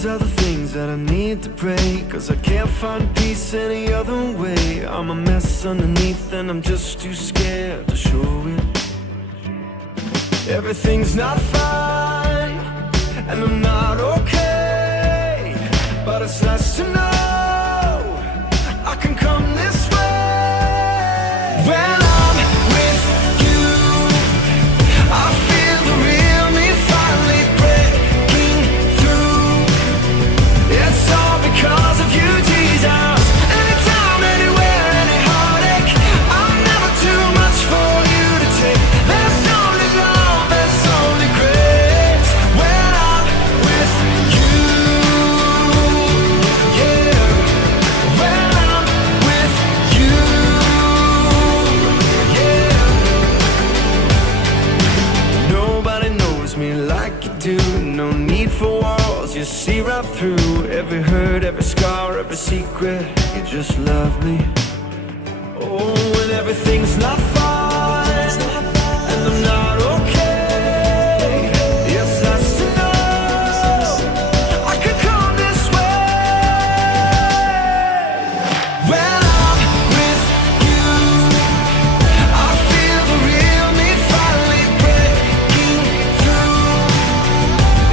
These are the things that I need to pray, 'cause I can't find peace any other way. I'm a mess underneath and I'm just too scared to show it. Everything's not fine and I'm not okay, but it's nice to know I can come this way. When I'm with you, I feel the real me finally breaking through. It's all because of you, Jesus. Anytime, anywhere, any heartache, I'm never too much for you to take. There's only love, there's only grace when I'm with you. Yeah, when I'm with you. Yeah. Nobody knows me like you do. No need for walls, you see right through every hurt, every scar, every secret. You just love me. Oh, when everything's not fine and I'm not okay, it's nice to know I can come this way. When I'm with you, I feel the real me finally breaking through.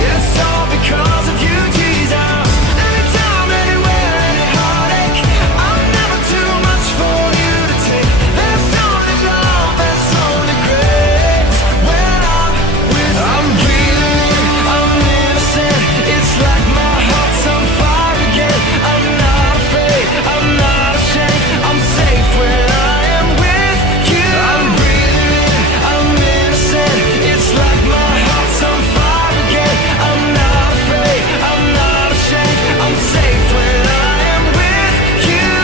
It's all because of you, Jesus. Anytime, anywhere, any heartache, I'm never too much for you to take. There's only love, there's only grace when I'm with you. I'm breathing, I'm innocent. It's like my heart's on fire again. I'm not afraid, I'm not ashamed. I'm safe when I am with you. I'm breathing, I'm innocent. It's like my heart's on fire again. I'm not afraid, I'm not ashamed. I'm safe when I am with you.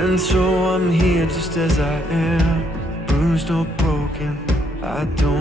And so I'm here just as I am, bruised or broken, I don't